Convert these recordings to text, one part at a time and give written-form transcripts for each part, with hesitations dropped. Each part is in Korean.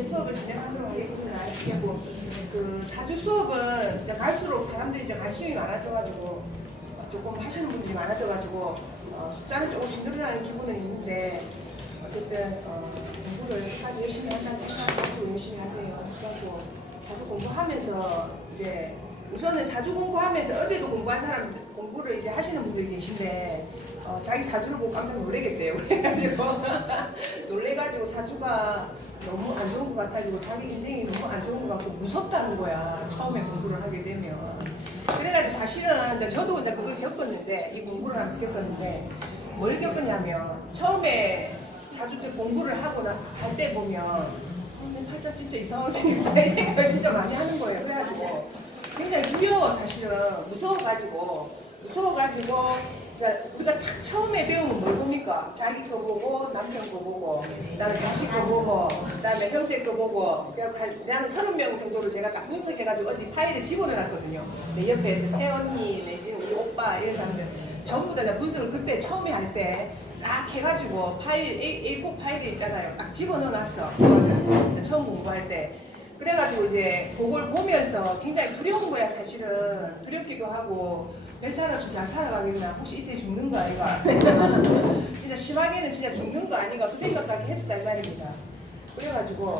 이제 수업을 진행하도록 하겠습니다. 그리고 그 사주 수업은 이제 갈수록 사람들이 이제 관심이 많아져가지고 조금 하시는 분들이 많아져가지고 숫자는 조금씩 늘어나는 기분은 있는데 어쨌든 공부를 아주 열심히 한다는 생각하시고 열심히 하세요. 그래서 사주 공부하면서 이제 우선은 사주 공부하면서 어제도 공부한 사람 공부를 이제 하시는 분들이 계신데 자기 사주를 보고 깜짝 놀래겠대요. 그래가지고 놀래가지고 사주가 너무 안 좋은 것 같아가지고 자기 인생이 너무 안 좋은 것 같고 무섭다는 거야. 처음에 공부를 하게 되면. 그래가지고 사실은 이제 저도 이제 그걸 겪었는데 이 공부를 하면서 겪었는데 뭘 겪었냐면 처음에 사주 때 공부를 하고 할 때 보면 내 팔자 진짜 이상하게 생겼다 이 생각을 진짜 많이 하는 거예요. 그래가지고 굉장히 두려워. 사실은 무서워가지고 그러니까 우리가 딱 처음에 배우는 뭘 봅니까? 자기 거 보고 남편 거 보고 그다음에 자식 거 보고 그다음에 형제 거 보고 나는 30명 정도를 제가 딱 분석해가지고 어디 파일에 집어넣어놨거든요. 내 옆에 새언니 내지는 우리 오빠 이런 사람들 전부 다 분석을 그때 처음에 할 때 싹 해가지고 파일 A4 파일이 있잖아요. 딱 집어넣어놨어. 처음 공부할 때. 그래가지고 이제 그걸 보면서 굉장히 두려운 거야. 사실은 두렵기도 하고 멘탈 없이 잘 살아가겠나, 혹시 이때 죽는 거 아이가 진짜 심하게는 진짜 죽는 거 아니가 그 생각까지 했었단 말입니다. 그래가지고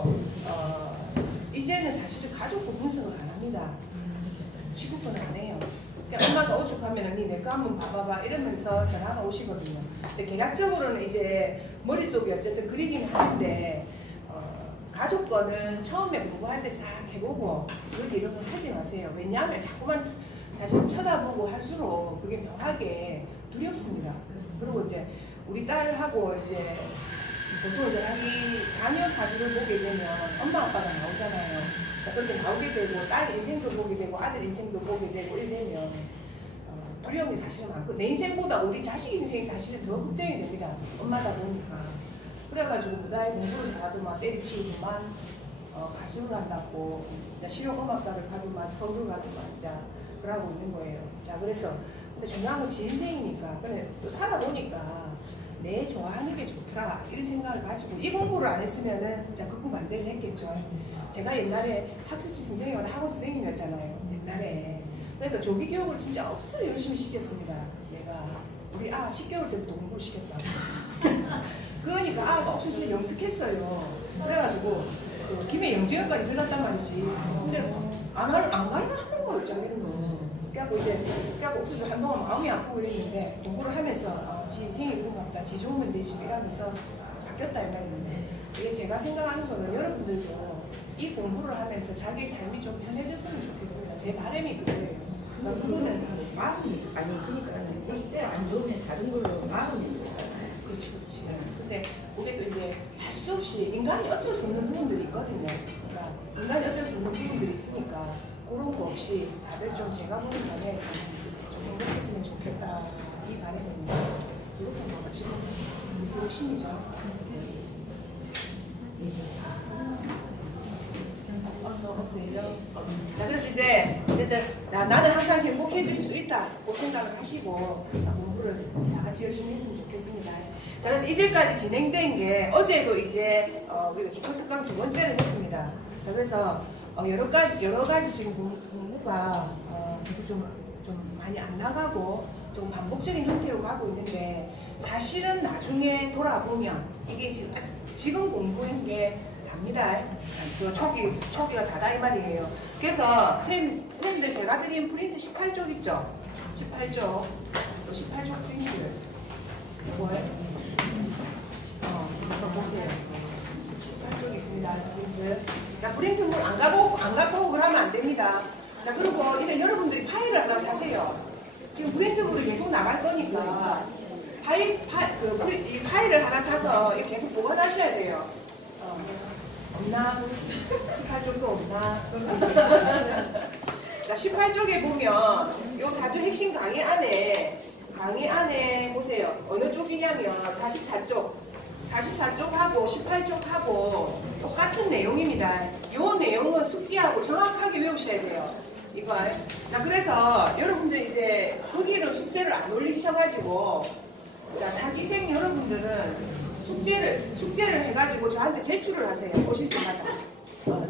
이제는 사실은 가족부 분석을 안 합니다. 시국은 안 해요. 그러니까 엄마가 오죽하면 니 내 거 한번 봐봐봐 이러면서 전화가 오시거든요. 근데 계략적으로는 이제 머릿속에 어쨌든 그리긴 하는데 가족 거는 처음에 공부할 때 싹 해보고 그 뒤로는 하지 마세요. 왜냐하면 자꾸만 사실 쳐다보고 할수록 그게 묘하게 두렵습니다. 그리고 이제 우리 딸하고 이제 보통 이제 자녀 사주를 보게 되면 엄마 아빠가 나오잖아요. 그렇게 나오게 되고 딸 인생도 보게 되고 아들 인생도 보게 되고 이러면 두려움이 사실은 많고 내 인생보다 우리 자식 인생이 사실은 더 걱정이 됩니다. 엄마다 보니까. 그래가지고 무다히 공부를 잘하더만 때리치우더만 가수를 한다고 실용음악과를 가더만 서울을 가더만 그러고 있는 거예요. 자 그래서 근데 중요한 건 지 인생이니까 근데 또 살아보니까 내 좋아하는 게 좋더라 이런 생각을 가지고 이 공부를 안 했으면은 진짜 극구반대를 했겠죠. 제가 옛날에 학습지 선생님이나 학원 선생님이었잖아요. 옛날에. 그러니까 조기 교육을 진짜 억수로 열심히 시켰습니다. 내가 우리 10개월 때부터 공부를 시켰다고. 그러니까 아가 진짜 영특했어요. 그래가지고 김해 영재역까지 들렀단 말이지. 근데 안 가려고 하는 거예요. 자기는. 그래갖고 옥수수 한동안 마음이 아프고 이랬는데 공부를 하면서 지 인생이 그런가 보다. 지 좋으면 되지 이러면서 바뀌었다 이 말인데 이게 제가 생각하는 거는 여러분들도 이 공부를 하면서 자기 삶이 좀 편해졌으면 좋겠습니다. 제 바람이 그거예요. 그러니까 그거는 마음이 그러니까 이때 안 좋으면 다른 걸로 마음이 되잖아요. 그렇지. 근데 그게 또 이제 할 수 없이 인간이 어쩔 수 없는 부분들이 있거든요. 그러니까 인간이 어쩔 수 없는 부분들이 있으니까 그런 거 없이 다들 좀 제가 보는 방향에서 좀 행복했으면 좋겠다 이 바람입니다. 이것도 뭐가 지금 욕심이죠. 자 그래서 이제 어쨌든 나는 항상 행복해질 수 있다 그 생각을 하시고 공부를 다 같이 열심히 했으면 좋겠습니다. 자 그래서 이제까지 진행된 게 어제도 이제 우리가 기초특강 2번째를 했습니다. 자 그래서 여러 가지 지금 공부가 계속 좀 많이 안 나가고 좀 반복적인 형태로 가고 있는데 사실은 나중에 돌아보면 이게 지금 공부한 게 답니다. 그 초기가 다다 이 말이에요. 그래서 선생님들 제가 드린 프린트 18쪽 있죠? 18쪽 또 18쪽 프린트 뭐예요? 이거 보세요. 18쪽이 있습니다. 프린트. 자 프린트물 안 갖고 그러면 안 됩니다. 자 그리고 이제 여러분들이 파일을 하나 사세요. 지금 프린트물이 계속 나갈 거니까 이 파일을 하나 사서 계속 보관하셔야 돼요. 없나? 18쪽도 없나? 자 18쪽에 보면 요 사주 핵심 강의 안에 보세요. 어느 쪽이냐면 44쪽하고 18쪽하고 똑같은 내용입니다. 요 내용은 숙지하고 정확하게 외우셔야 돼요. 이거. 자 그래서 여러분들 이제 거기는 숙제를 안 올리셔가지고 자 사기생 여러분들은 숙제를 해가지고 저한테 제출을 하세요. 오실 때마다.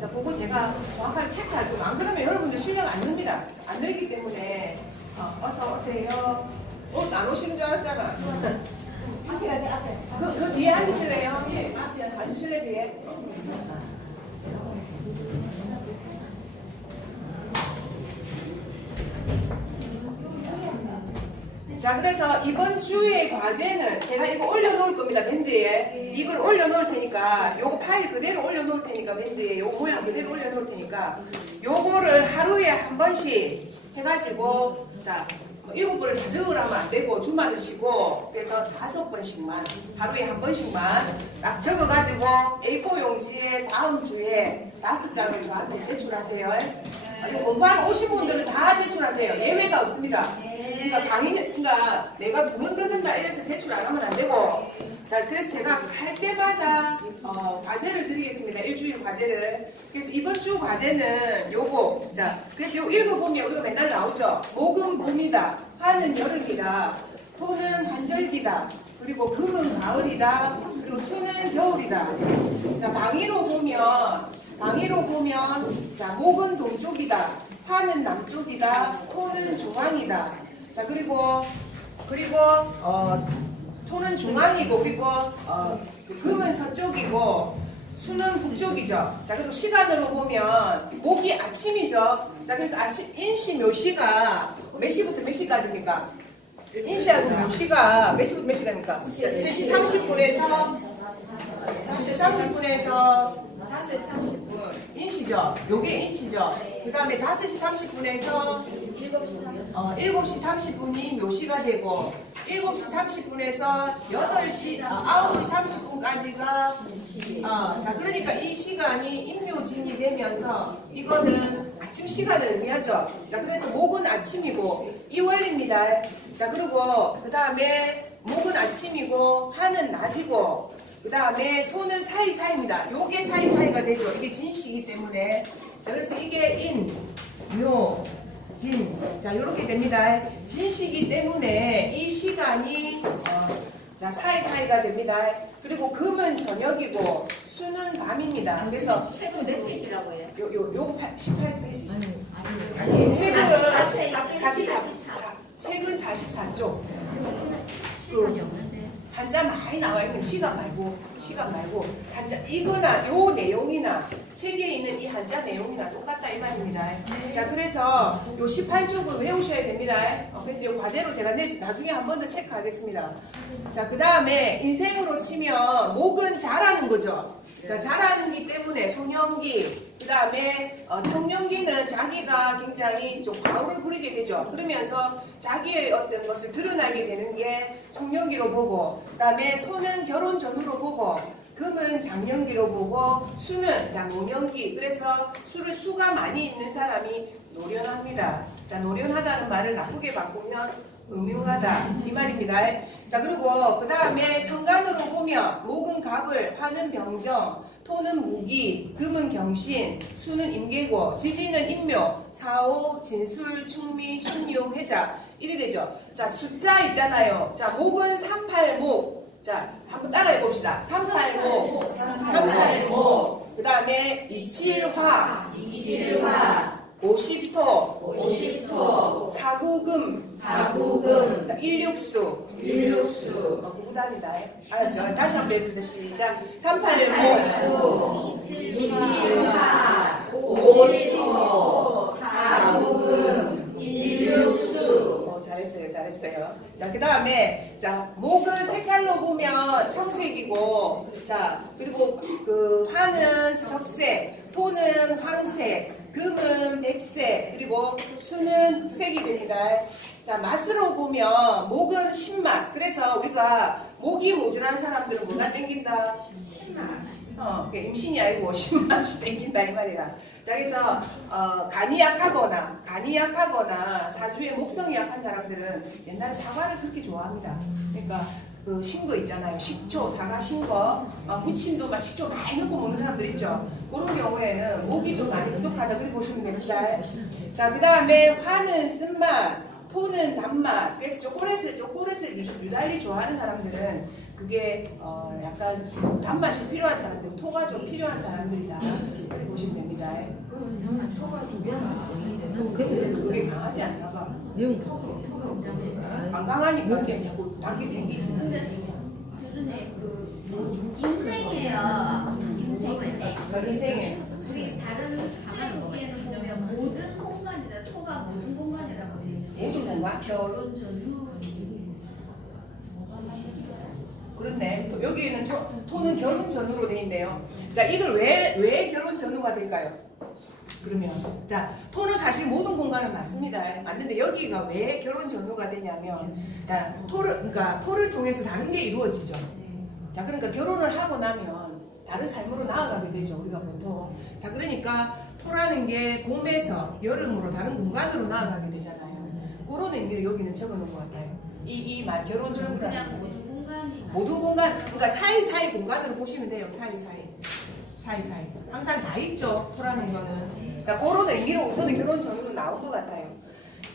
자, 그거 제가 정확하게 체크할 거예요. 안 그러면 여러분들 실력 안 늡니다. 안 늘기 때문에 어서 오세요. 안 오시는 줄 알았잖아. 앞에 가세요, 앞에. 그 뒤에 앉으실래요? 앉으실래 뒤에? 자, 그래서 이번 주의 과제는 제가 이거 올려놓을 겁니다. 밴드에. 이걸 올려놓을 테니까 요거 파일 그대로 올려놓을 테니까 밴드에 요거 모양 그대로 올려놓을 테니까 요거를 하루에 한 번씩 해가지고 자 7번을 다 적으라면 안 되고 주말을 쉬고 그래서 5번씩만 하루에 한 번씩만 딱 적어가지고 A4 용지에 다음 주에 5장을 저한테 제출하세요. 이거 공부하러 오신 분들은 다 제출하세요. 예외가 없습니다. 그러니까 내가 두 번 듣는다 이래서 제출 안 하면 안 되고. 자, 그래서 제가 할 때마다 과제를 드리겠습니다. 일주일 과제를. 그래서 이번 주 과제는 요거. 자, 그래서 요 읽어보면 우리가 맨날 나오죠. 목은 봄이다. 화는 여름이다. 토는 한절기다. 그리고 금은 가을이다. 그리고 수는 겨울이다. 자, 방위로 보면 자, 목은 동쪽이다. 화는 남쪽이다. 토는 중앙이다. 자, 그리고 토는 중앙이고 그리고 금은 서쪽이고 수는 북쪽이죠. 자, 그리고 시간으로 보면 목이 아침이죠. 자, 그래서 아침 인시 묘시가 몇 시부터 몇 시까지입니까? 인시하고 묘시가 몇 시부터 몇 시까지입니까? 3시 30분에서 5시 30분 인시죠. 요게 인시죠. 그 다음에 5시 30분에서 7시 30분이 묘시가 되고 7시 30분에서 9시 30분까지가 자, 그러니까 이 시간이 임묘진이 되면서 이거는 아침 시간을 의미하죠. 자, 그래서 목은 아침이고 이 원리입니다. 자, 그리고 그 다음에 목은 아침이고 화는 낮이고 그 다음에 토는 사이사이입니다. 요게 사이사이가 되죠. 이게 진시이기 때문에. 자, 그래서 이게 인, 묘, 진. 자, 요렇게 됩니다. 진시이기 때문에 이 시간이 자, 사이사이가 됩니다. 그리고 금은 저녁이고 수는 밤입니다. 그래서 책은 몇 페이지라고 해요? 요거 18페이지. 아니, 책은 44쪽. 시간이 없는데. 한자 많이 나와요. 시간 말고 한자 이거나 요 내용이나 책에 있는 이 한자 내용이나 똑같다 이 말입니다. 자, 그래서 요 18쪽을 외우셔야 됩니다. 그래서 요 과제로 제가 나중에 한 번 더 체크하겠습니다. 자, 그 다음에 인생으로 치면 목은 잘하는 거죠. 자, 잘하는기 때문에 송년기, 그 다음에 청년기는 자기가 굉장히 좀 과오를 부리게 되죠. 그러면서 자기의 어떤 것을 드러나게 되는 게 청년기로 보고, 그 다음에 토는 결혼 전후로 보고, 금은 장년기로 보고, 수는 자 노년기. 그래서 수가 많이 있는 사람이 노련합니다. 자, 노련하다는 말을 나쁘게 바꾸면 음흉하다 이 말입니다. 자, 그리고 그 다음에 천간으로 보면 목은 갑을, 화는 병정, 토는 무기, 금은 경신, 수는 임계고, 지지는 임묘, 사오, 진술, 충미, 신유, 해자 이래 되죠. 자, 숫자 있잖아요. 자, 목은 38목. 자, 한번 따라해 봅시다. 38목, 그 다음에 27화, 50토, 사구금, 16수, 구구단이다. 알았죠? 다시 한번 해보세요. 시작. 38목, 27화, 50토, 사구금, 16수. 잘했어요. 자, 그 다음에, 자, 목은 색깔로 보면 청색이고, 자, 그리고 그 화는 적색, 토는 황색, 금은 백색, 그리고 수는 흑색이 됩니다. 자, 맛으로 보면 목은 신맛. 그래서 우리가 목이 모자란 사람들은 뭐가 땡긴다? 임신이 아니고 신맛이 땡긴다 이 말이야. 자, 그래서 간이 약하거나 사주에 목성이 약한 사람들은 옛날에 사과를 그렇게 좋아합니다. 그러니까 그 신거 있잖아요. 식초, 사과 신거, 무침도 막 식초 많이 넣고 먹는 사람들 있죠. 그런 경우에는 목이 좀 많이 부족하다 그렇게 보시면 됩니다. 자, 그 다음에 화는 쓴맛, 토는 단맛. 그래서 초콜릿을 유달리 좋아하는 사람들은 그게 약간 단맛이 필요한 사람들, 토가 좀 필요한 사람들이다 이렇게 보시면 됩니다. 그럼 정말 초가 두 개나 있는데 그래서 그게 강하지 않나 봐. 매운 토가 없다면 안 강하니까 그냥 자꾸 당기 땡기지. 근데 교수님 그 인생이에요. 인생에 우리 다른 수제국에는 보면 모든 공간이다. 토가 모든 공간이라고 되어 있는데 모든 공간? 결혼 전후 그렇네. 또 여기에는 토는 결혼 전후로 돼 있네요. 자, 이걸 왜 결혼 전후가 될까요? 그러면 자, 토는 사실 모든 공간은 맞습니다. 맞는데 여기가 왜 결혼 전후가 되냐면 자, 토를 통해서 다른 게 이루어지죠. 자, 그러니까 결혼을 하고 나면 다른 삶으로 나아가게 되죠. 우리가 보통. 자, 그러니까 토라는 게 봄에서 여름으로 다른 공간으로 나아가게 되잖아요. 그런 의미를 여기는 적어 놓은 것 같아요. 이 말 결혼 그럼 전후라. 그냥 모든 공간이 모든 공간, 그러니까 사이사이 공간으로 보시면 돼요. 사이사이. 항상 다 있죠. 토라는 거는. 자, 그런 의미로 우선은 결혼 전후로 나온 것 같아요.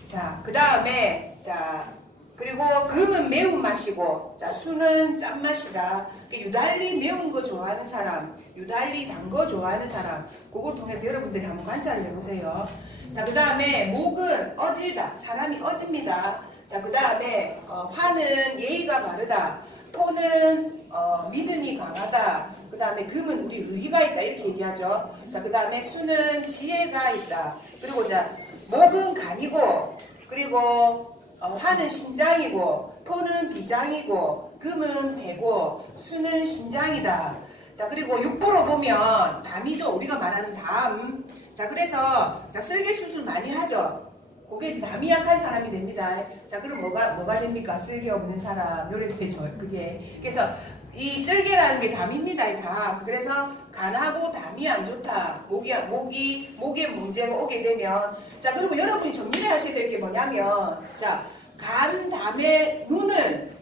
자, 그 다음에, 자, 그리고 금은 매운맛이고, 자, 수는 짠맛이다. 유달리 매운 거 좋아하는 사람, 유달리 단 거 좋아하는 사람, 그걸 통해서 여러분들이 한번 관찰을 해보세요. 자, 그 다음에 목은 어질다. 사람이 어집니다. 자, 그 다음에 화는 예의가 바르다. 토는 믿음이 강하다. 그 다음에 금은 우리 의리가 있다 이렇게 얘기하죠. 자, 그 다음에 수는 지혜가 있다. 그리고 이제 목은 간이고, 그리고 화는 신장이고, 토는 비장이고, 금은 배고, 수는 신장이다. 자, 그리고 육보로 보면 담이죠. 우리가 말하는 담. 자, 그래서 자, 쓸개수술 많이 하죠. 그게 담이 약한 사람이 됩니다. 자, 그럼 뭐가 됩니까? 쓸개 없는 사람. 요래 되죠. 그게. 그래서 이 쓸개라는 게 담입니다. 이 담. 그래서 간하고 담이 안 좋다. 목에 문제가 오게 되면. 자, 그리고 여러분이 정리를 하셔야 될 게 뭐냐면, 자, 간, 담의 눈은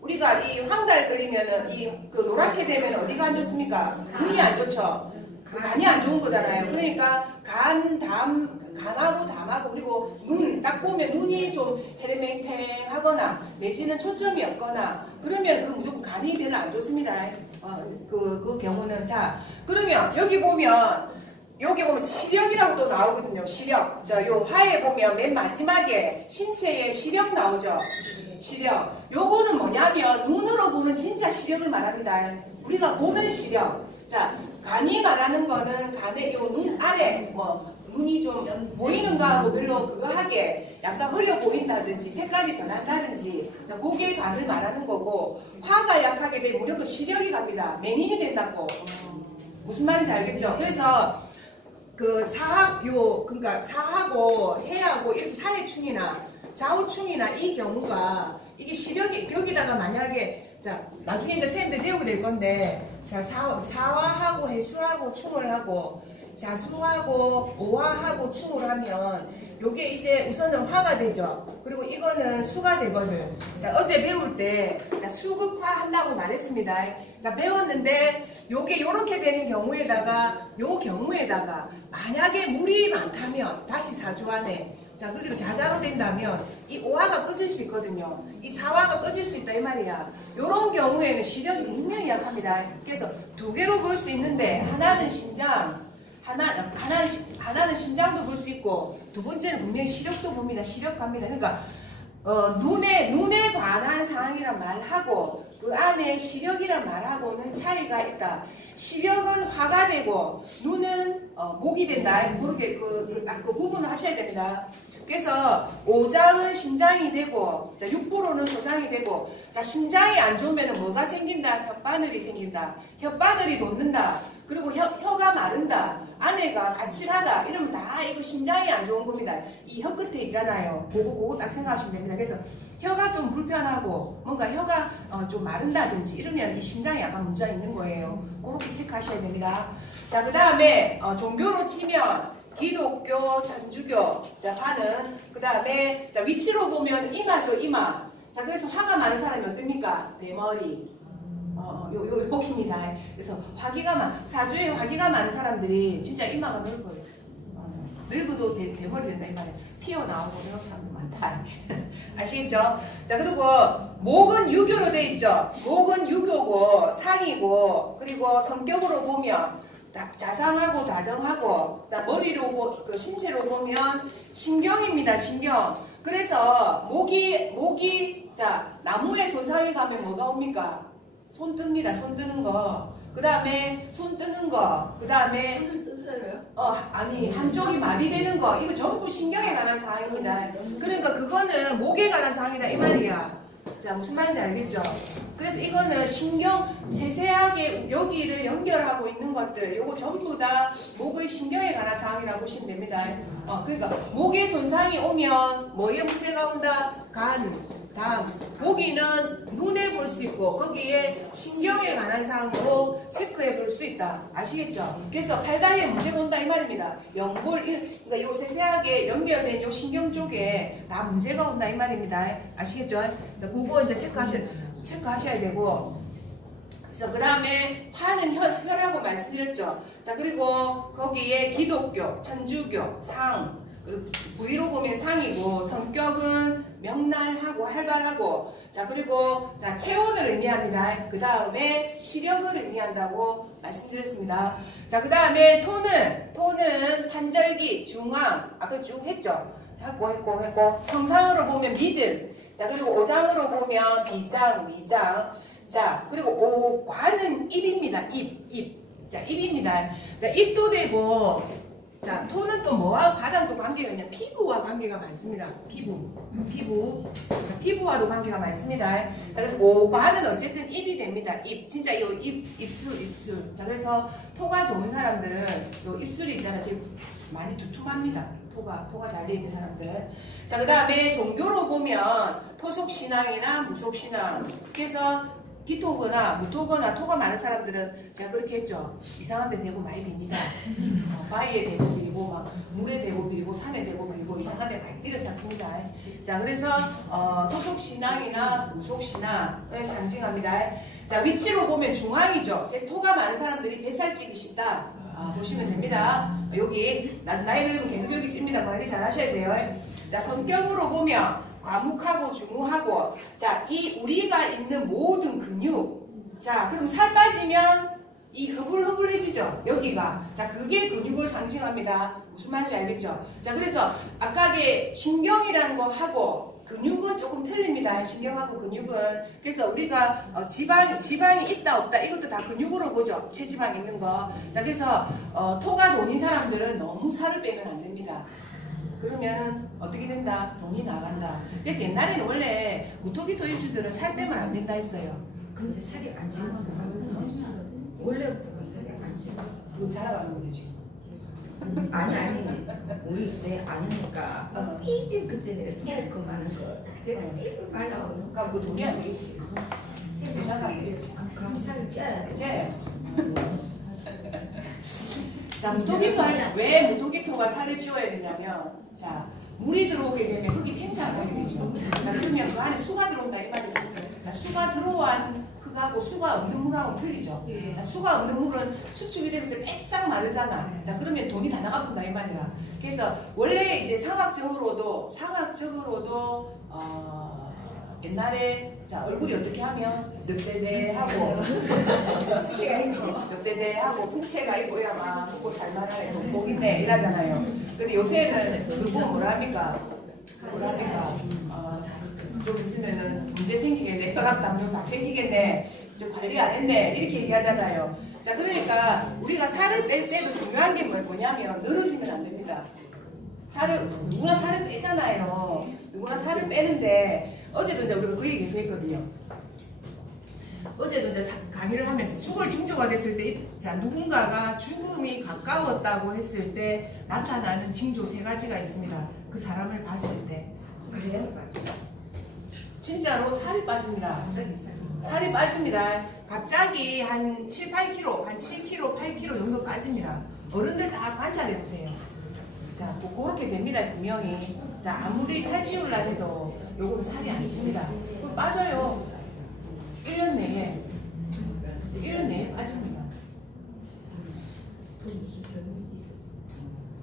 우리가 이 황달 그리면은 그 노랗게 되면 어디가 안 좋습니까? 눈이 안 좋죠. 간이 안 좋은 거잖아요. 그러니까 간하고 담하고 그리고 눈 딱 보면 눈이 좀 헤르맹탱하거나 내지는 초점이 없거나 그러면 그 무조건 간이 별로 안 좋습니다. 그 경우는 자 그러면 여기 보면 시력이라고 또 나오거든요. 시력. 자, 요 화에 보면 맨 마지막에 신체에 시력 나오죠. 시력. 요거는 뭐냐면 눈으로 보는 진짜 시력을 말합니다. 우리가 보는 시력. 자, 간이 말하는 거는 간의 요 눈 아래 눈이 좀 보이는 거하고 별로 그거 하게 약간 흐려 보인다든지 색깔이 변한다든지 자, 그게 간을 말하는 거고 화가 약하게 되면 무조건 시력이 갑니다. 맹인이 된다고. 무슨 말인지 알겠죠? 그래서 그 그러니까 사하고 해하고 이렇게 사해충이나 좌우충이나 이 경우가 이게 시력이 여기다가 만약에 자 나중에 이제 선생님들 배우게 될 건데 자 사화하고 해수하고 충을 하고 자수하고 오화하고 충을 하면 요게 이제 우선은 화가 되죠. 그리고 이거는 수가 되거든. 자 어제 배울 때 자 수극화 한다고 말했습니다. 자 배웠는데 요게 요렇게 되는 경우에다가 만약에 물이 많다면 다시 사주안에 자 그리고 자자로 된다면 이 오화가 꺼질 수 있거든요. 이 사화가 꺼질 수 있다 이 말이야. 요런 경우에는 시력이 굉장히 약합니다. 그래서 두 개로 볼 수 있는데 하나는 신장 하나는 신장도 볼 수 있고 두 번째는 분명히 시력도 봅니다. 시력 갑니다. 그러니까 눈에 관한 상황이란 말하고 그 안에 시력이란 말하고는 차이가 있다. 시력은 화가 되고 눈은 목이 된다. 그렇게 그 부분을 하셔야 됩니다. 그래서 오장은 심장이 되고 자, 육부로는 소장이 되고 자 심장이 안 좋으면 뭐가 생긴다? 혓바늘이 생긴다. 혓바늘이 돋는다. 그리고 혀가 마른다. 안에가 까칠하다. 이러면 다 이거 심장이 안 좋은 겁니다. 이 혀 끝에 있잖아요. 그거 딱 생각하시면 됩니다. 그래서 혀가 좀 불편하고 뭔가 혀가 좀 마른다든지 이러면 이 심장에 약간 문제가 있는 거예요. 그렇게 체크하셔야 됩니다. 자, 그 다음에 종교로 치면 기독교, 천주교, 자, 화는 그 다음에 자 위치로 보면 이마죠, 이마. 자, 그래서 화가 많은 사람이 어떻습니까? 대머리. 여기입니다. 그래서 사주에 화기가 많은 사람들이 진짜 이마가 넓어요. 늙어도 대머리 된다 이 말이에요. 튀어나오고 이런 사람도 많다. 아시겠죠? 자, 그리고 목은 유교로 돼 있죠. 목은 유교고 상이고, 그리고 성격으로 보면 자상하고 다정하고, 머리로 그 신체로 보면 신경입니다. 신경. 그래서 목이 자, 나무에 손상이 가면 뭐가 옵니까? 손 뜹니다. 손 뜨는 거. 그 다음에 손 뜨는 거. 그 다음에 손을 뜯어요? 아니 한쪽이 마비되는 거. 이거 전부 신경에 관한 사항입니다. 그러니까 그거는 목에 관한 사항이다 이 말이야. 자, 무슨 말인지 알겠죠? 그래서 이거는 신경 세세하게 여기를 연결하고 있는 것들, 요거 전부 다 목의 신경에 관한 사항이라고 보시면 됩니다. 그러니까 목에 손상이 오면 뭐에 문제가 온다? 간, 담. 모기는 눈에 볼 수 있고 거기에 신경에 관한 사항으로 체크해 볼 수 있다. 아시겠죠? 그래서 팔다리에 문제가 온다 이 말입니다. 연골, 그러니까 요 세세하게 연결된 요 신경 쪽에 다 문제가 온다 이 말입니다. 아시겠죠? 그거 이제 체크하셔야 되고. 그 다음에 화는 혈하고 말씀드렸죠. 자, 그리고 거기에 기독교, 천주교, 상, 부위로 보면 상이고, 성격은 명랑하고 활발하고, 자, 그리고 자, 체온을 의미합니다. 그 다음에 시력을 의미한다고 말씀드렸습니다. 자, 그 다음에 토는 환절기, 중앙, 아까 쭉 했죠. 했고, 형상으로 보면 믿음, 자, 그리고 오장으로 보면 비장, 위장, 자, 그리고 관은 입입니다. 입. 자, 입입니다. 자, 입도 되고, 자, 토는 또 뭐와 가장 또 관계가 있냐? 피부와 관계가 많습니다. 피부. 자, 피부와도 관계가 많습니다. 자, 그래서 관은 어쨌든 입이 됩니다. 입. 진짜 이 입술. 자, 그래서 토가 좋은 사람들은 요 입술이 있잖아. 지금 많이 두툼합니다. 토가 잘 돼 있는 사람들. 자, 그 다음에 종교로 보면 토속신앙이나 무속신앙. 그래서 기토거나 무토거나 토가 많은 사람들은 제가 그렇게 했죠. 이상한 데 대고 많이 빕니다. 바위에 대고 빌고 막 물에 대고 빌고 산에 대고 빌고 이상한 데 많이 빌어 찾습니다. 자, 그래서 토속신앙이나 무속신앙을 상징합니다. 자, 위치로 보면 중앙이죠. 그래서 토가 많은 사람들이 뱃살 찌기 쉽다. 보시면 됩니다. 여기 나이 들면 계속 여기 찝니다. 관리 잘 하셔야 돼요. 자, 성격으로 보면 과묵하고 중후하고, 자, 이 우리가 있는 모든 근육, 자, 그럼 살 빠지면 이 흐물흐물해지죠. 여기가. 자, 그게 근육을 상징합니다. 무슨 말인지 알겠죠? 자, 그래서 아까의 신경이라는 거 하고 근육은 조금 틀립니다. 신경하고 근육은. 그래서 우리가 지방이 있다 없다 이것도 다 근육으로 보죠. 체지방 있는 거. 자, 그래서 토가 돈인 사람들은 너무 살을 빼면 안 됩니다. 그러면은 어떻게 된다? 돈이 나간다. 그래서 옛날에는 원래 무토기토 일주들은 살 빼면 안 된다 했어요. 근데 살이 안 찌는 사람은 원래부터 살이 안 찌는. 그거 자라가는 거지 지금. 아니 우리 내 아니니까 삐삐 그때 내가 토 그만한 거 내가 삐삐 말라고. 그러니까 그 돈이 안 되겠지. 잘 나겠지. 그럼 살을 쪄야 돼. 이제 자, 왜 무토기토가 살을 찌워야 되냐면, 자, 물이 들어오게 되면 흙이 팽창하게 되죠. 자, 그러면 그 안에 수가 들어온다 이 말이에요. 자, 수가 들어온 흙하고 수가 없는 물하고 틀리죠. 자, 수가 없는 물은 수축이 되면서 빼싹 마르잖아. 자, 그러면 돈이 다 나가본다 이 말이야. 그래서 원래 이제 상학적으로도 옛날에 자, 얼굴이 어떻게 하면 늑대대하고 늑대대하고 풍채가 있고야 막 보고 잘 말하네 복 있네 이러잖아요. 근데 요새는 그거 뭐라 합니까? 좀 있으면은 문제 생기겠네, 혈압 다 생기겠네, 좀 관리 안 했네 이렇게 얘기하잖아요. 자, 그러니까 우리가 살을 뺄 때도 중요한 게 뭐냐면 늘어지면 안 됩니다. 누구나 살을 빼잖아요. 누구나 살을 빼는데 어제도 이제 우리가 그 얘기 계속 했거든요. 어제도 이제 강의를 하면서 죽을 징조가 됐을 때, 자, 누군가가 죽음이 가까웠다고 했을 때 나타나는 징조 3가지가 있습니다. 그 사람을 봤을 때. 그래요? 진짜로 살이 빠집니다. 살이 빠집니다. 갑자기 한 7, 8kg, 한 7kg, 8kg 정도 빠집니다. 어른들 다 관찰해 보세요. 자, 그렇게 됩니다, 분명히. 자, 아무리 살찌우려 해도 요거는 살이 안 찝니다. 그럼 빠져요. 1년 내에 빠집니다.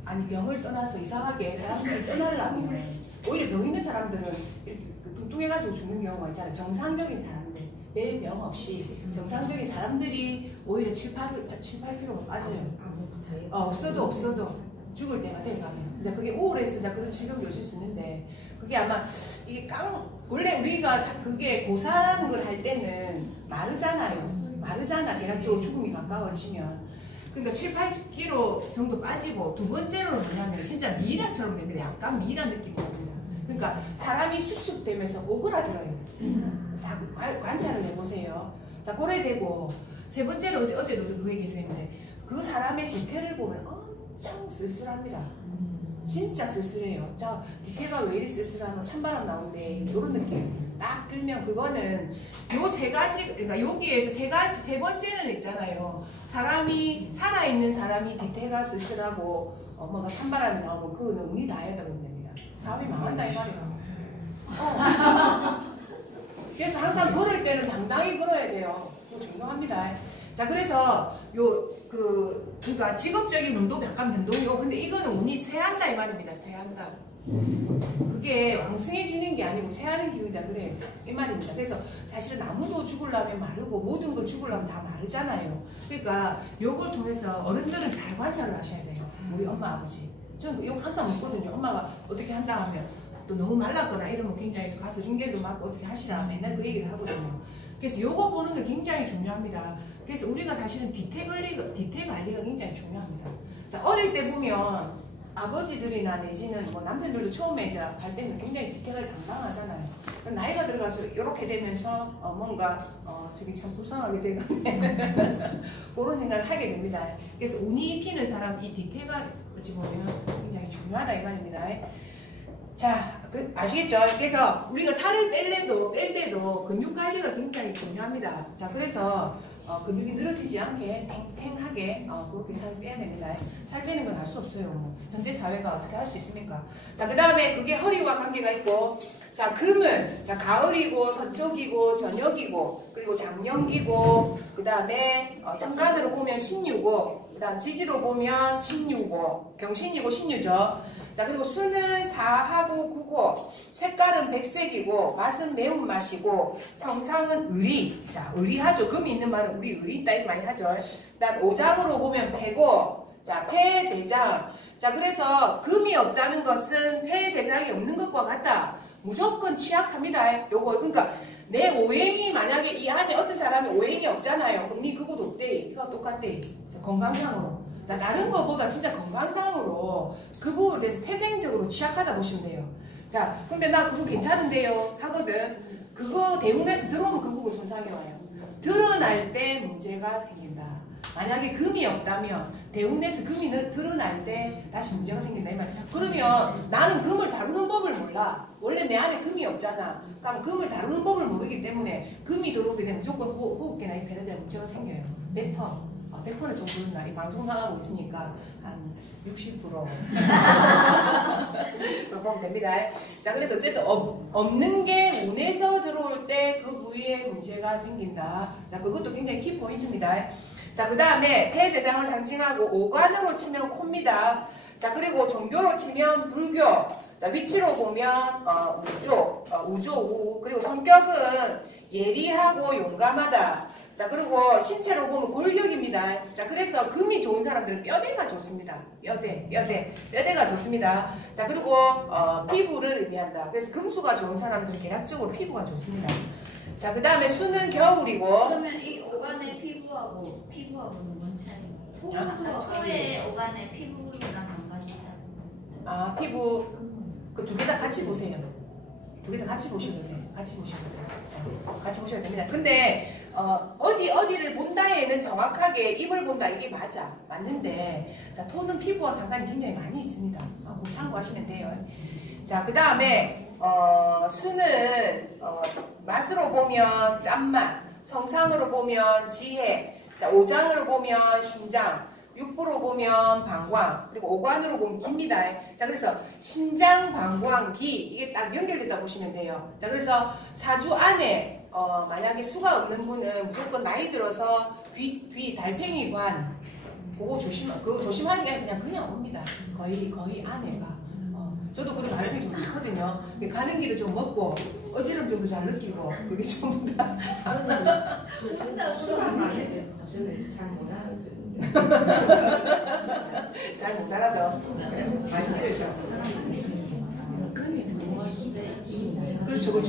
아니 병을 떠나서 이상하게 사람들이 순환을 하고 해. 오히려 병 있는 사람들은 이렇게 뚱뚱해가지고 죽는 경우가 있잖아요. 정상적인 사람들, 매일 병 없이 정상적인 사람들이 오히려 7, 8kg가 빠져요. 없어도 죽을 때가 돼가면 이제 그게 우울해서 이제 그런 질병이 오실 수 있는데 그게 아마 이게 원래 우리가 그게 고사라는 걸 할 때는 마르잖아. 대략적으로 죽음이 가까워지면. 그러니까 7, 8kg 정도 빠지고 두 번째로는 뭐냐면 진짜 미이라처럼 됩니다. 약간 미이라 느낌이거든요. 그러니까 사람이 수축되면서 오그라들어요. 다 관찰을 해보세요. 자, 그래 되고 세 번째로 어제도 그 얘기해서 했는데 그 사람의 뒤태를 보면 엄청 쓸쓸합니다. 진짜 쓸쓸해요. 자, 뒤태가 왜 이리 쓸쓸하노? 찬바람 나오는데 이런 느낌 딱 들면 그거는 요 세 가지, 그러니까 여기에서 세 번째는 있잖아요. 사람이 살아있는 사람이 뒤태가 쓸쓸하고 뭔가 찬바람이 나오면 그거는 운이 다 해야 됩니다. 사업이 망한다 이 말이에요. 그래서 항상 걸을 때는 당당히 걸어야 돼요. 존경합니다. 자, 그래서 그러니까 직업적인 운도 약간 변동이고, 근데 이거는 운이 쇠한다 이 말입니다. 쇠한다. 그게 왕승해지는 게 아니고 쇠하는 기운이다 그래요. 이 말입니다. 그래서 사실은 나무도 죽으려면 마르고 모든 걸 죽으려면 다 마르잖아요. 그러니까 요걸 통해서 어른들은 잘 관찰을 하셔야 돼요. 우리 엄마 아버지. 저는 이거 항상 묻거든요. 엄마가 어떻게 한다 하면 또 너무 말랐거나 이러면 굉장히 가서 링겔도 맞고 어떻게 하시라 맨날 그 얘기를 하거든요. 그래서 요거 보는 게 굉장히 중요합니다. 그래서 우리가 사실은 디테 관리가 굉장히 중요합니다. 자, 어릴 때 보면 아버지들이나 내지는 뭐 남편들도 처음에 이제 할 때는 굉장히 디테일을 담당하잖아요. 나이가 들어가서 이렇게 되면서 뭔가 저기 참 불쌍하게 되겠네 그런 생각을 하게 됩니다. 그래서 운이 피는 사람 이 디테일가 어찌 보면 굉장히 중요하다 이 말입니다. 자, 아시겠죠? 그래서 우리가 살을 뺄 때도 근육 관리가 굉장히 중요합니다. 자, 그래서 근육이 늘어지지 않게 탱탱하게 그렇게 살을 빼야 됩니다. 살 빼는 건 할 수 없어요. 현대 사회가 어떻게 할 수 있습니까? 자, 그 다음에 그게 허리와 관계가 있고, 자, 금은 자 가을이고 서쪽이고 저녁이고 그리고 장령기고 그 다음에 천간으로 보면 신유고 그 다음 지지로 보면 신유고 경신이고 신유죠. 자, 그리고 수는 사하고 구고, 색깔은 백색이고, 맛은 매운맛이고, 성상은 의리. 자, 의리하죠. 금이 있는 말은 우리 의리 따위 많이 하죠. 그 다음 오장으로 보면 패고, 자, 폐, 대장. 자, 그래서 금이 없다는 것은 폐, 대장이 없는 것과 같다. 무조건 취약합니다. 요거, 그러니까 내 오행이 만약에 이 안에 어떤 사람이 오행이 없잖아요. 그럼 니 그것도 없대. 이거 똑같대. 건강상으로. 자, 다른 거보다 진짜 건강상으로 그 부분에 대해서 태생적으로 취약하다 보시면 돼요. 자, 근데 나 그거 괜찮은데요 하거든. 그거 대운에서 들어오면 그 부분 손상이 와요. 드러날 때 문제가 생긴다. 만약에 금이 없다면 대운에서 금이 드러날 때 다시 문제가 생긴다 이 말이야. 그러면 나는 금을 다루는 법을 몰라. 원래 내 안에 금이 없잖아. 그럼 금을 다루는 법을 모르기 때문에 금이 들어오게 되면 무조건 호흡기나 이 배달에 문제가 생겨요. 100%는 좀 그렇나. 이 방송 나가고 있으니까 한 60% 보면 됩니다. 자, 그래서 어쨌든 없는 게 운에서 들어올 때 그 부위에 문제가 생긴다. 자, 그것도 굉장히 키포인트입니다. 자, 그 다음에 폐대장을 상징하고 오관으로 치면 코입니다. 자, 그리고 종교로 치면 불교. 자, 위치로 보면 우조, 그리고 성격은 예리하고 용감하다. 자, 그리고 신체로 보면 골격입니다. 자, 그래서 금이 좋은 사람들은 뼈대가 좋습니다. 뼈대가 좋습니다. 자, 그리고 피부를 의미한다. 그래서 금수가 좋은 사람들은 대략적으로 피부가 좋습니다. 자, 그 다음에 수는 겨울이고. 그러면 이 오간의 피부하고는 뭔 차이인가요? 토의 오간의 피부랑 연관이 있다. 피부 그 두 개 다 같이 보세요. 두 개 다 같이 보시면 돼요. 같이 보셔야 됩니다. 근데 어디를 본다에는 정확하게 입을 본다 이게 맞는데, 자, 토는 피부와 상관이 굉장히 많이 있습니다. 그거 참고하시면 돼요. 자, 그 다음에 수는 맛으로 보면 짠맛, 성상으로 보면 지혜, 자, 오장으로 보면 신장, 육부로 보면 방광, 그리고 오관으로 보면 기입니다. 자, 그래서 신장, 방광, 기 이게 딱 연결되다 보시면 돼요. 자, 그래서 사주 안에 만약에 수가 없는 분은 무조건 나이 들어서 귀 달팽이관 그거 조심하는 게 아니라 그냥 옵니다. 거의 안에가. 저도 그런 가능성이 좀 많거든요. 가는 길을 좀 먹고 어지럼증도 잘 느끼고 그게 전부 다. 저는 수학 말해도 저는 잘 못 알아듣는데. 잘 못 알아요. 그래 많이 힘들죠. 그렇죠.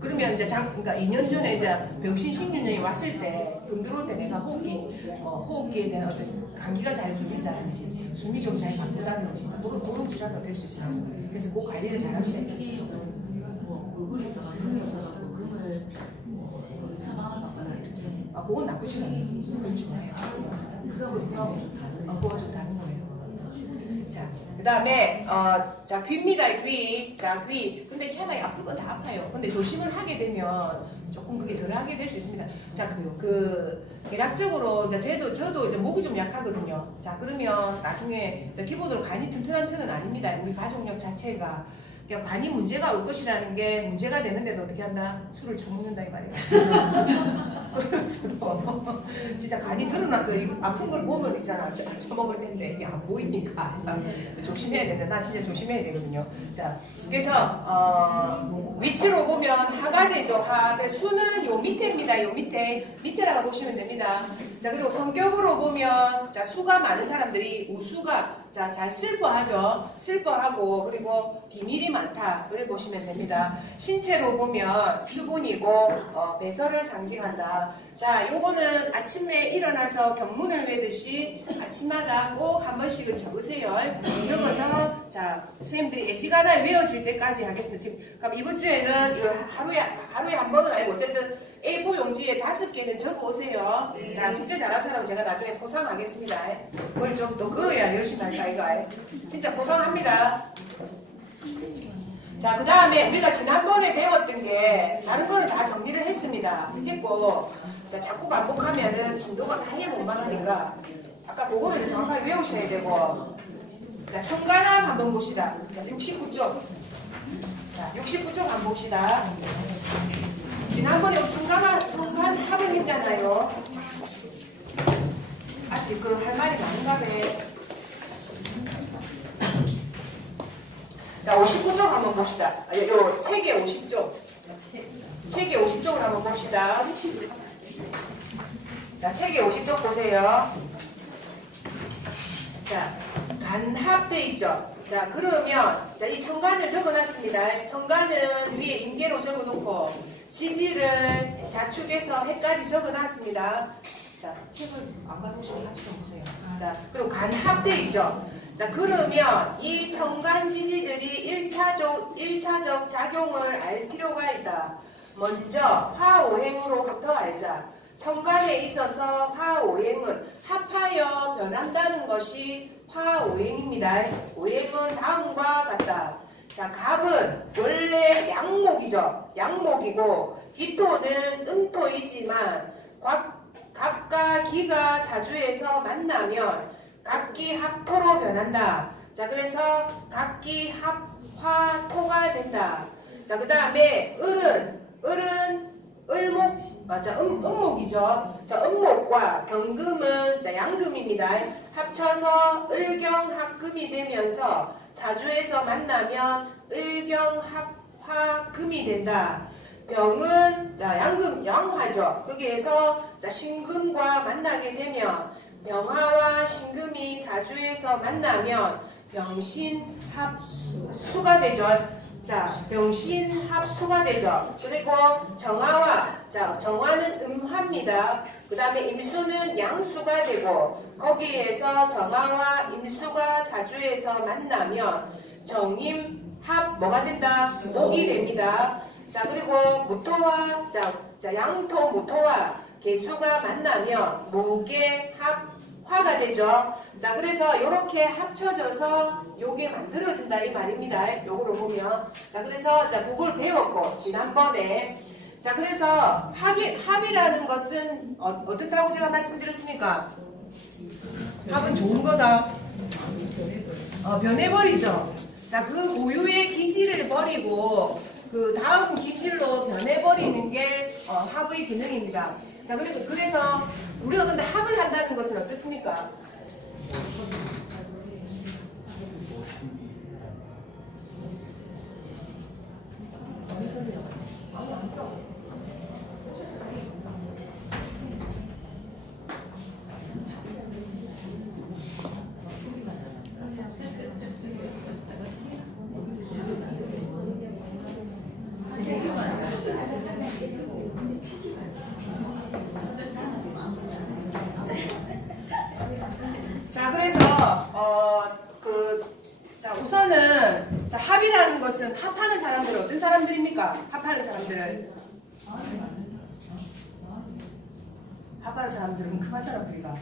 그러면 이제 그러니까 2년 전에 이제 병신 16년이 왔을 때 금 들어올 때 내가 호흡기에 대한 어떤 감기가 잘 들린다든지 숨이 좀 잘 바쁘다든지 그런 질환이 될 수 있어요. 그래서 그 관리를 잘 하셔야 돼요. 뭐 얼굴이 있어가지고 금을 처방을 받거나 이렇게. 그건 나쁘지 않아요. 그건 좋아요. 그거 좀 다른 거예요. 자, 그 다음에 자 귀입니다. 귀. 자 귀. 근데 희한하게 아플 건 다 아파요. 근데 조심을 하게 되면 조금 그게 덜하게 될 수 있습니다. 자, 계략적으로 저도 이제 목이 좀 약하거든요. 자, 그러면 나중에 기본으로 간이 튼튼한 편은 아닙니다. 우리 가족력 자체가. 그러니까 간이 문제가 올 것이라는 게 문제가 되는데도 어떻게 한다? 술을 처먹는다 이 말이에요. 그러면서도 진짜 간이 드러났어요. 이거 아픈 걸 보면 있잖아. 처먹을 텐데 이게 안 보이니까 조심해야 된다. 나 진짜 조심해야 되거든요. 자, 그래서 위치로 보면 하가 되죠. 하. 수는 요 밑에입니다. 요 밑에라고 보시면 됩니다. 자, 그리고 성격으로 보면 자 수가 많은 사람들이 우수가 잘 슬퍼하죠. 슬퍼하고 그리고 비밀이 많다. 그래 보시면 됩니다. 신체로 보면 수분이고 배설을 상징한다. 자, 요거는 아침에 일어나서 경문을 외듯이 아침마다 꼭 한 번씩은 적으세요. 적어서 자 선생님들이 애지간하게 외워질 때까지 하겠습니다. 지금 그럼 이번 주에는 이걸 하루에 한 번은 아니고 어쨌든 A4 용지에 5개는 적어 오세요. 자, 숙제 잘하는 사람은 제가 나중에 포상하겠습니다. 뭘 좀 더 그어야 열심히 할까 이거. 진짜 포상합니다. 자, 그 다음에 우리가 지난번에 배웠던 게 다른 거는 다 정리를 했습니다. 했고 자, 자꾸 반복하면은 진도가 아예 못 나가니까 아까 그거는 정확하게 외우셔야 되고 자, 청간함 한번 봅시다. 자, 69쪽. 자, 69쪽 한번 봅시다. 지난번에 청간합을 했잖아요. 아직 할 말이 많은가 봐. 자, 59쪽 한번 봅시다. 요 책의 50쪽. 책의 50쪽을 한번 봅시다. 자, 책의 50쪽 보세요. 자, 간합돼 있죠. 자, 그러면 자, 이 청간을 적어놨습니다. 청간은 위에 임계로 적어놓고 지지를 자축해서 해까지 적어놨습니다. 자, 책을 안 가져오시면 같이 좀 보세요. 자, 그리고 간합돼 있죠. 자, 그러면 이 청간 지지들이 1차적 작용을 알 필요가 있다. 먼저 화오행으로부터 알자. 청간에 있어서 화오행은 합하여 변한다는 것이 화오행입니다. 오행은 다음과 같다. 자, 갑은 원래 양목이죠. 양목이고 기토는 음토이지만 갑과 기가 사주에서 만나면 갑기 합토로 변한다. 자, 그래서 갑기 합화토가 된다. 자, 그 다음에 을은 을목, 맞아, 음목이죠. 자, 음목과 경금은 자, 양금입니다. 합쳐서 을경합금이 되면서 사주에서 만나면 을경합화금이 된다. 병은 자, 양금, 양화죠. 거기에서 자, 신금과 만나게 되면 병화와 신금이 사주에서 만나면 병신합수가 되죠. 자, 병신합수가 되죠. 그리고 정화는 음화입니다. 그 다음에 임수는 양수가 되고 거기에서 정화와 임수가 사주에서 만나면 정임합 뭐가 된다? 목이 됩니다. 자, 그리고 무토와 양토 무토와 개수가 만나면 무계합화가 되죠. 자, 그래서 이렇게 합쳐져서 요게 만들어진다 이 말입니다. 요거를 보면 자, 그래서 자, 그걸 배웠고 지난번에 자, 그래서 합이라는 것은 어떻다고 제가 말씀드렸습니까? 합은 좋은 거다. 변해버리죠. 자, 그 고유의 기질을 버리고 그 다음 기질로 변해버리는 게 합의 기능입니다. 자, 그래서 우리가 근데 합을 한다는 것은 어떻습니까? 것은 합하는 사람들은 어떤 사람들입니까? 합하는 사람들은 합하는 사람들은 금한 사람들이다.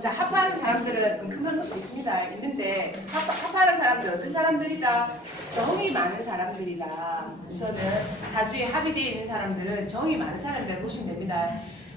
자, 합하는 사람들은 금한 것도 있습니다. 있는데 합하는 사람들은 어떤 사람들이다? 정이 많은 사람들이다. 우선은 사주에 합의되어 있는 사람들은 정이 많은 사람들 보시면 됩니다.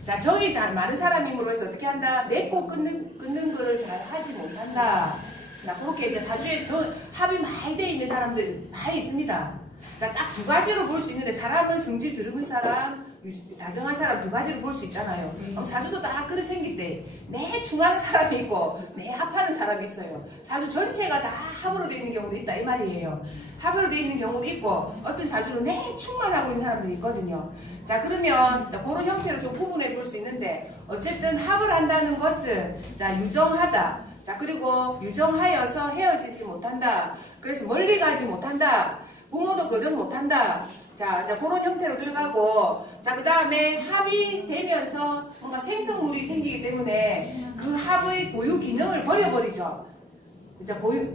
자, 정이 많은 사람임으로 해서 어떻게 한다? 맺고 끊는 거를 잘 하지 못한다. 자, 그렇게 이제 사주에 합이 많이 되어 있는 사람들 많이 있습니다. 자, 딱 두 가지로 볼 수 있는데 사람은 성질 들으는 사람, 다정한 사람 두 가지로 볼 수 있잖아요. 그럼 사주도 딱 그렇게 생길 때 내 중하는 사람이 있고 내 합하는 사람이 있어요. 사주 전체가 다 합으로 되어 있는 경우도 있다 이 말이에요. 합으로 되어 있는 경우도 있고 어떤 사주는 내 충만 하고 있는 사람들이 있거든요. 자, 그러면 그런 형태로 좀 구분해 볼 수 있는데 어쨌든 합을 한다는 것은 자, 유정하다. 자, 그리고 유정하여서 헤어지지 못한다. 그래서 멀리 가지 못한다. 부모도 거절 못한다. 자, 그런 형태로 들어가고, 자, 그 다음에 합이 되면서 뭔가 생성물이 생기기 때문에 그 합의 고유 기능을 버려버리죠.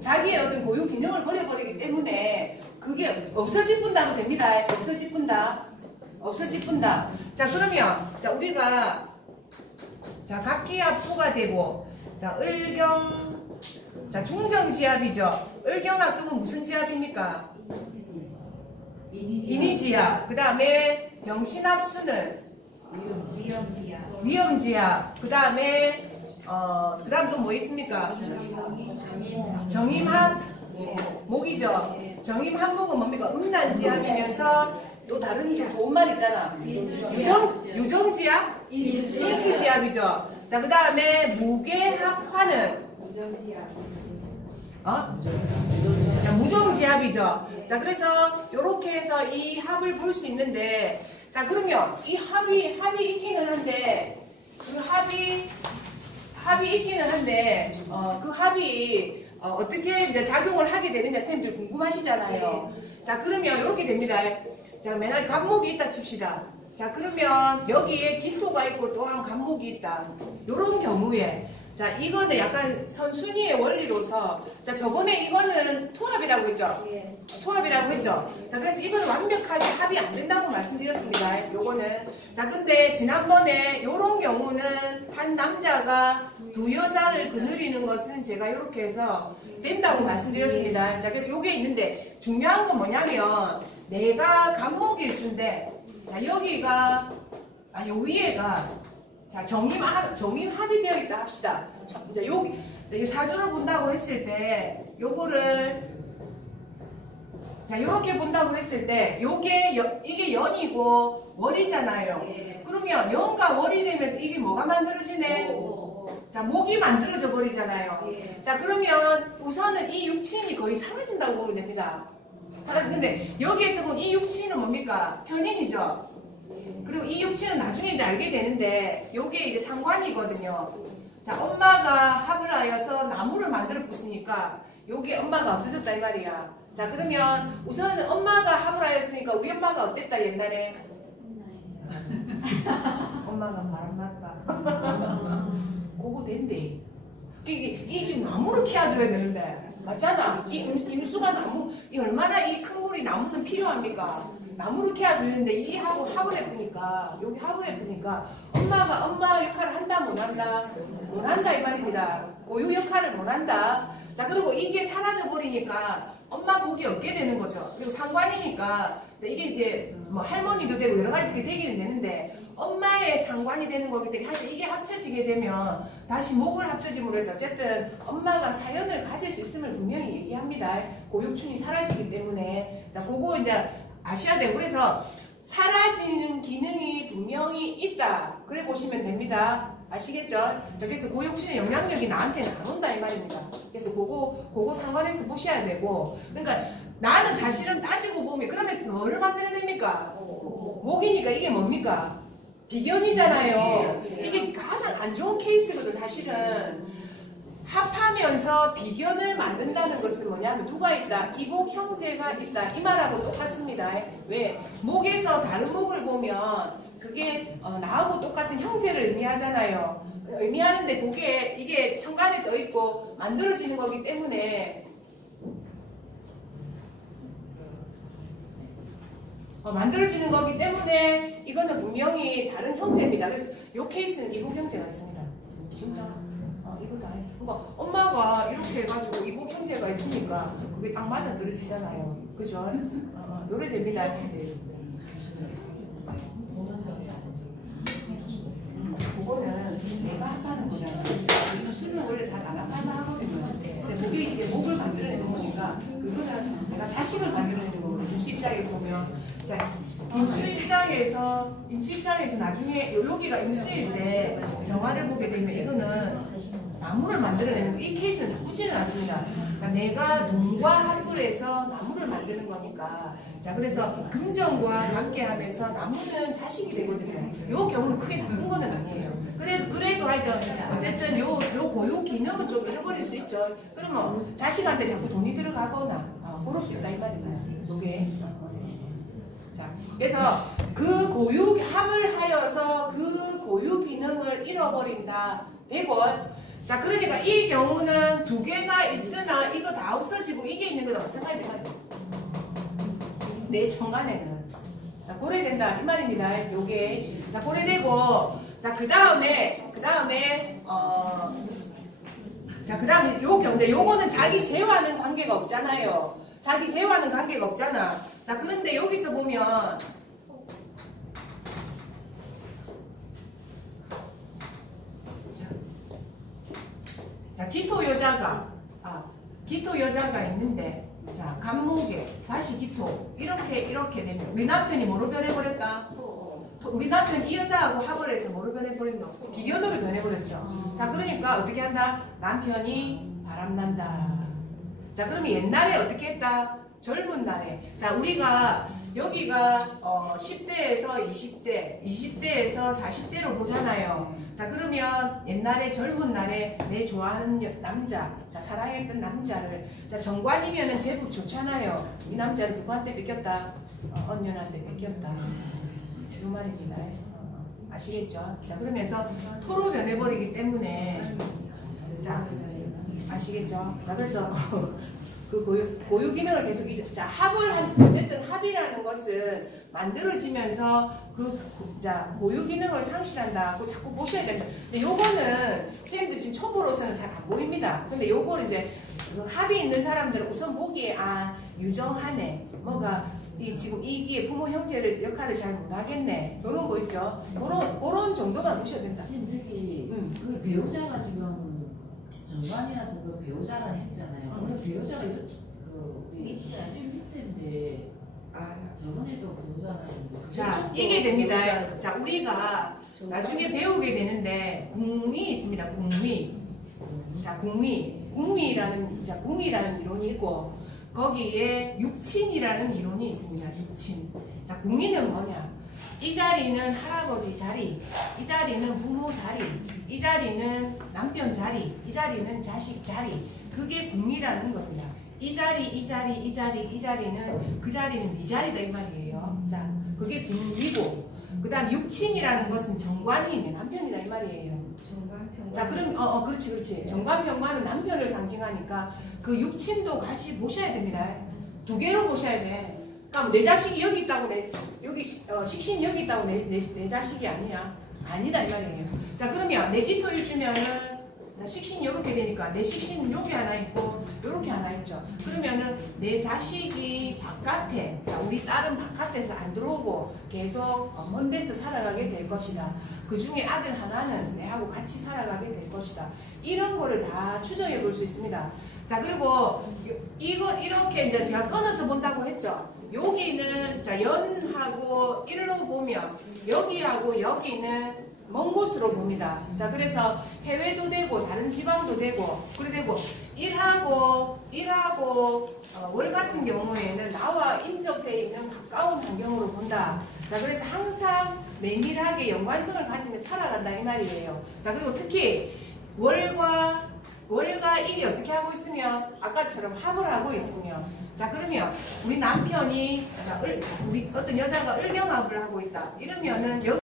자기의 어떤 고유 기능을 버려버리기 때문에 그게 없어지뿐다도 됩니다. 없어지뿐다. 자, 그러면, 자, 우리가, 자, 각기합부가 되고, 자, 을경, 자, 중정지합이죠. 을경합금은 무슨 지합입니까? 인이지합. 그 다음에 병신합수는 위험지합. 그 다음에 그 다음 또 뭐 있습니까? 정임합 목이죠. 정임합목은 뭡니까? 음란지합이면서 또 다른 좀 좋은 말 있잖아. 유정지합? 인수지합이죠. 자, 그 다음에 무괴합화는 무정지합이죠. 자, 그래서 이렇게 해서 이 합을 볼 수 있는데, 자, 그러면 이 합이 있기는 한데, 그 합이 있기는 한데, 그 합이 어떻게 이제 작용을 하게 되느냐 선생님들 궁금하시잖아요. 자, 그러면 이렇게 됩니다. 자, 맨날 갑목이 있다 칩시다. 자, 그러면 여기에 기토가 있고 또한 갑목이 있다. 이런 경우에 자, 이거는 약간 선순위의 원리로서 자, 저번에 이거는 토합이라고 했죠? 토합이라고 했죠? 자, 그래서 이거는 완벽하게 합이 안 된다고 말씀드렸습니다. 요거는. 자, 근데 지난번에 요런 경우는 한 남자가 두 여자를 거느리는 것은 제가 이렇게 해서 된다고 말씀드렸습니다. 자, 그래서 요게 있는데 중요한 건 뭐냐면 내가 갑목일주인데 자, 여기가 요 위에가 자, 정임합이 되어 있다 합시다. 자, 여기 사주를 본다고 했을 때, 요거를, 자, 요렇게 본다고 했을 때, 이게 연이고 월이잖아요. 그러면 연과 월이 되면서 이게 뭐가 만들어지네? 자, 목이 만들어져 버리잖아요. 자, 그러면 우선은 이 육친이 거의 사라진다고 보면 됩니다. 근데 여기에서 본 이 육친은 뭡니까? 편인이죠. 그리고 이 육친은 나중에 이제 알게 되는데 요게 이제 상관이거든요. 자, 엄마가 합을 하여서 나무를 만들어 부수니까 요게 엄마가 없어졌다 이 말이야. 자, 그러면 우선은 엄마가 합을 하였으니까 우리 엄마가 어땠다 옛날에? 엄마가 말 안 맞다. 그거 된대. 이 지금 나무를 키워줘야 되는데 맞잖아. 이 임수가 나무, 이 얼마나 이 큰 물이 나무는 필요합니까? 나무를 키워주는데 이 하고 합을 해보니까 여기 합을 해보니까 엄마가 엄마 역할을 한다 못한다? 못한다 이 말입니다. 고유 역할을 못한다. 자, 그리고 이게 사라져 버리니까 엄마 복이 없게 되는 거죠. 그리고 상관이니까 이게 이제 뭐 할머니도 되고 여러 가지 이렇게 되기는 되는데 엄마의 상관이 되는 거기 때문에 하여튼 이게 합쳐지게 되면 다시 목을 합쳐짐으로 해서 어쨌든 엄마가 사연을 가질 수 있음을 분명히 얘기합니다. 고육춘이 사라지기 때문에. 자, 그거 이제 아셔야 돼요. 그래서 사라지는 기능이 분명히 있다. 그래 보시면 됩니다. 아시겠죠? 그래서 고육춘의 영향력이 나한테는 안 온다 이 말입니다. 그래서 그거 상관해서 보셔야 되고. 그러니까 나는 사실은 따지고 보면 그러면서 뭐를 만들어야 됩니까? 목이니까 이게 뭡니까? 비견이잖아요. 이게 가장 안 좋은 케이스거든. 사실은 합하면서 비견을 만든다는 것은 뭐냐면 누가 있다? 이복 형제가 있다. 이 말하고 똑같습니다. 왜? 목에서 다른 목을 보면 그게 나하고 똑같은 형제를 의미하잖아요. 의미하는데 그게 이게 천간에 떠 있고 만들어지는 거기 때문에 만들어지는 거기 때문에 이거는 분명히 다른 형제입니다. 그래서 이 케이스는 이복 형제가 있습니다. 진짜 이것도 아니고 그러니까 엄마가 이렇게 해가지고 이복 형제가 있으니까 그게 딱 맞아 떨어지잖아요. 그죠? 요래 됩니다. 그거는 내가 하는 거잖아. 우리가 수는 원래 잘 안 하거든요. 근데 목이 이제 목을 만들어내는 거니까 그거는 내가 자식을 만들어내는 거고 임수 입장에서 보면 자 임수 입장에서 나중에 여기가 임수일 때 정화를 보게 되면 이거는 나무를 만들어내는 거. 이 케이스는 나쁘지는 않습니다. 그러니까 내가 동과 합을해서 나무를 만드는 거니까 자 그래서 금전과 관계하면서 나무는 자식이 되거든요. 요 경우는 크게 나쁜 거는 아니에요. 그래도 하여튼 어쨌든 요 고유 기능은 좀 잃어버릴 수 있죠. 그러면 자식한테 자꾸 돈이 들어가거나 그럴 수 있다 이 말이에요. 요게 자 그래서 그 고유 합을 하여서 그 고유 기능을 잃어버린다 되고 자 그러니까 이 경우는 두 개가 있으나 이거 다 없어지고 이게 있는 거다 마찬가지다. 내 천간에는 자 고래된다 이 말입니다. 요게 자 고래되고 자 그 다음에 요 경제 요거는 자기 재와는 관계가 없잖아요. 자기 재와는 관계가 없잖아. 자 그런데 여기서 보면 자 기토 여자가 있는데 자 간목에 다시 기토 이렇게 되면 우리 남편이 뭐로 변해버렸다? 우리 남편이 이 여자하고 합을 해서 뭐로 변해버렸노? 비견으로 변해버렸죠. 자 그러니까 어떻게 한다? 남편이 바람난다. 자 그러면 옛날에 어떻게 했다? 젊은 날에 자 우리가 여기가 10대에서 20대 20대에서 40대로 보잖아요. 자 그러면 옛날에 젊은 날에 내 좋아하는 남자 자 사랑했던 남자를 자 정관이면은 제법 좋잖아요. 이 남자를 누구한테 뺏겼다? 언년한테 뺏겼다. 그 말입니다. 아시겠죠? 자 그러면서 토로 변해버리기 때문에 자 아시겠죠? 자 그래서 그 고유 기능을 계속 자 합을 어쨌든 합이라는 것은 만들어지면서 자 고유 기능을 상실한다고 자꾸 보셔야 된다. 근데 요거는 선생님들 지금 초보로서는 잘 안 보입니다. 근데 요거는 이제 그 합이 있는 사람들은 우선 보기에 유정하네 뭐가 지금 이기에 부모 형제를 역할을 잘 못하겠네 이런 거 있죠. 그런 정도만 보셔야 된다. 선생님 저기 그 배우자가 지금 정관이라서 그 배우자라 했잖아요. 원래 배우자가 우리 사실 밑에인데 저번에도 배우자라는 자 이게 됩니다. 자 우리가 나중에 배우게 되는데 궁위 있습니다. 궁위. 자 궁위라는 이론이 있고 거기에 육친이라는 이론이 있습니다. 육친. 자 궁위는 뭐냐? 이 자리는 할아버지 자리, 이 자리는 부모 자리, 이 자리는 남편 자리, 이 자리는 자식 자리. 그게 궁위라는 겁니다. 이 자리는 그 자리는 네 자리다 이 말이에요. 자 그게 궁위고 그 다음 육친이라는 것은 정관이 내 남편이다 이 말이에요. 자 그럼 그렇지 정관병관은 남편을 상징하니까 그 육친도 같이 보셔야 됩니다. 두 개로 보셔야 돼. 그러니까 내 자식이 여기 있다고 여기 식신이 여기 있다고 내 자식이 아니다 이 말이에요. 자 그러면 내 기토일 주면은 식신이 이렇게 되니까 내 식신은 여기 하나 있고 이렇게 하나 있죠. 그러면은 내 자식이 바깥에 우리 딸은 바깥에서 안 들어오고 계속 먼 데서 살아가게 될 것이다. 그 중에 아들 하나는 내하고 같이 살아가게 될 것이다. 이런 거를 다 추정해 볼 수 있습니다. 자 그리고 이거 이렇게 이제 제가 끊어서 본다고 했죠. 여기는 자 연하고 일로 보면 여기하고 여기는 먼 곳으로 봅니다. 자 그래서 해외도 되고 다른 지방도 되고 그래 되고 일하고 월 같은 경우에는 나와 인접해 있는 가까운 환경으로 본다. 자 그래서 항상 내밀하게 연관성을 가지며 살아간다 이 말이에요. 자 그리고 특히 월과 월과 일이 어떻게 하고 있으면 아까처럼 합을 하고 있으면 자 그러면 우리 남편이 자 우리 어떤 여자가 을경합을 하고 있다 이러면은